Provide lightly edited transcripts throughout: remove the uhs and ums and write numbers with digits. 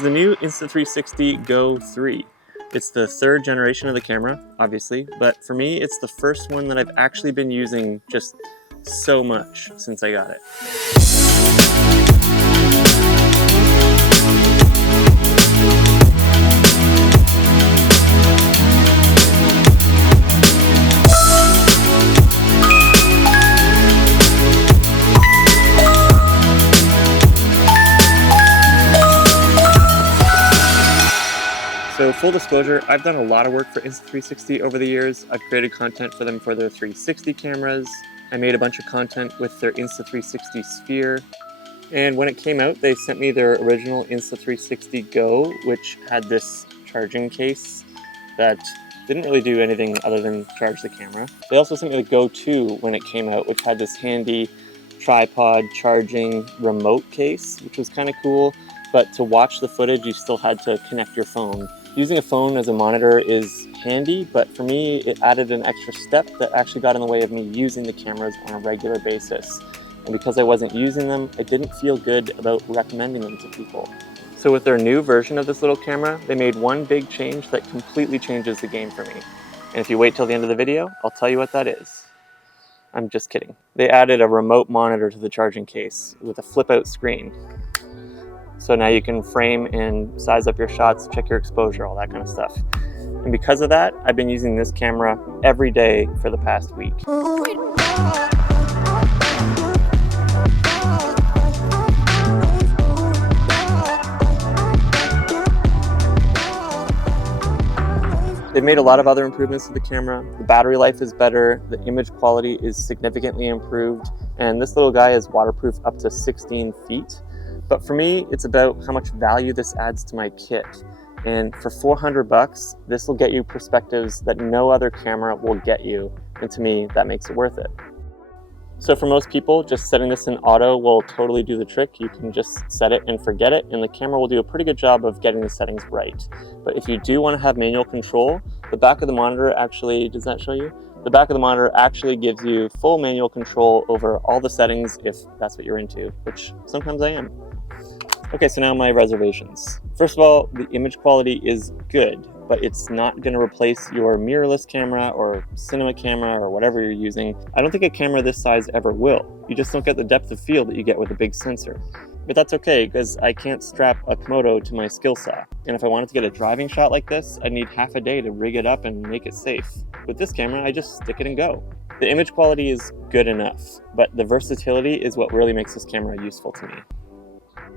is the new Insta360 Go 3. It's the third generation of the camera, obviously, but for me, it's the first one that I've actually been using just so much since I got it. So full disclosure, I've done a lot of work for Insta360 over the years. I've created content for them for their 360 cameras. I made a bunch of content with their Insta360 Sphere. And when it came out, they sent me their original Insta360 Go, which had this charging case that didn't really do anything other than charge the camera. They also sent me the Go 2 when it came out, which had this handy tripod charging remote case, which was kind of cool. But to watch the footage, you still had to connect your phone. Using a phone as a monitor is handy, but for me, it added an extra step that actually got in the way of me using the cameras on a regular basis. And because I wasn't using them, I didn't feel good about recommending them to people. So with their new version of this little camera, they made one big change that completely changes the game for me. And if you wait till the end of the video, I'll tell you what that is. I'm just kidding. They added a remote monitor to the charging case with a flip-out screen. So now you can frame and size up your shots, check your exposure, all that kind of stuff. And because of that, I've been using this camera every day for the past week. They've made a lot of other improvements to the camera. The battery life is better, the image quality is significantly improved, and this little guy is waterproof up to 16 feet. But for me, it's about how much value this adds to my kit. And for 400 bucks, this will get you perspectives that no other camera will get you. And to me, that makes it worth it. So for most people, just setting this in auto will totally do the trick. You can just set it and forget it, and the camera will do a pretty good job of getting the settings right. But if you do want to have manual control, the back of the monitor actually, does that show you? The back of the monitor actually gives you full manual control over all the settings if that's what you're into, which sometimes I am. Okay, so now my reservations. First of all, the image quality is good, but it's not going to replace your mirrorless camera or cinema camera or whatever you're using. I don't think a camera this size ever will. You just don't get the depth of field that you get with a big sensor. But that's okay, because I can't strap a Komodo to my skill saw. And if I wanted to get a driving shot like this, I'd need half a day to rig it up and make it safe. With this camera, I just stick it and go. The image quality is good enough, but the versatility is what really makes this camera useful to me.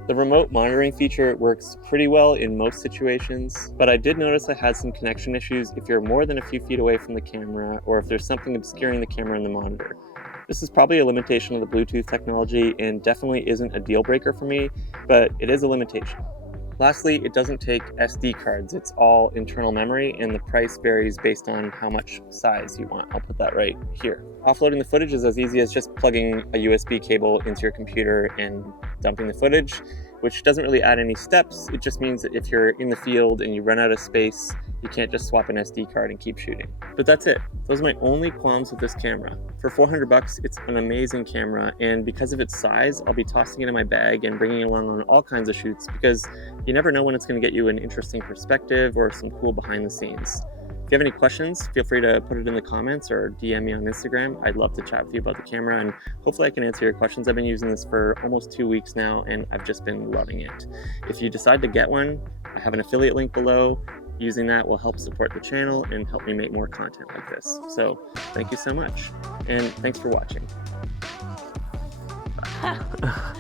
The remote monitoring feature works pretty well in most situations, but I did notice I had some connection issues if you're more than a few feet away from the camera or if there's something obscuring the camera and the monitor. This is probably a limitation of the Bluetooth technology and definitely isn't a deal breaker for me, but it is a limitation. Lastly, it doesn't take SD cards. It's all internal memory, and the price varies based on how much size you want. I'll put that right here. Offloading the footage is as easy as just plugging a USB cable into your computer and dumping the footage, which doesn't really add any steps. It just means that if you're in the field and you run out of space, you can't just swap an SD card and keep shooting. But that's it. Those are my only qualms with this camera. For 400 bucks, it's an amazing camera, and because of its size, I'll be tossing it in my bag and bringing it along on all kinds of shoots because you never know when it's going to get you an interesting perspective or some cool behind the scenes. If you have any questions, feel free to put it in the comments or DM me on Instagram. I'd love to chat with you about the camera, and hopefully I can answer your questions. I've been using this for almost 2 weeks now, and I've just been loving it. If you decide to get one, I have an affiliate link below. Using that will help support the channel and help me make more content like this. So thank you so much, and thanks for watching. Bye.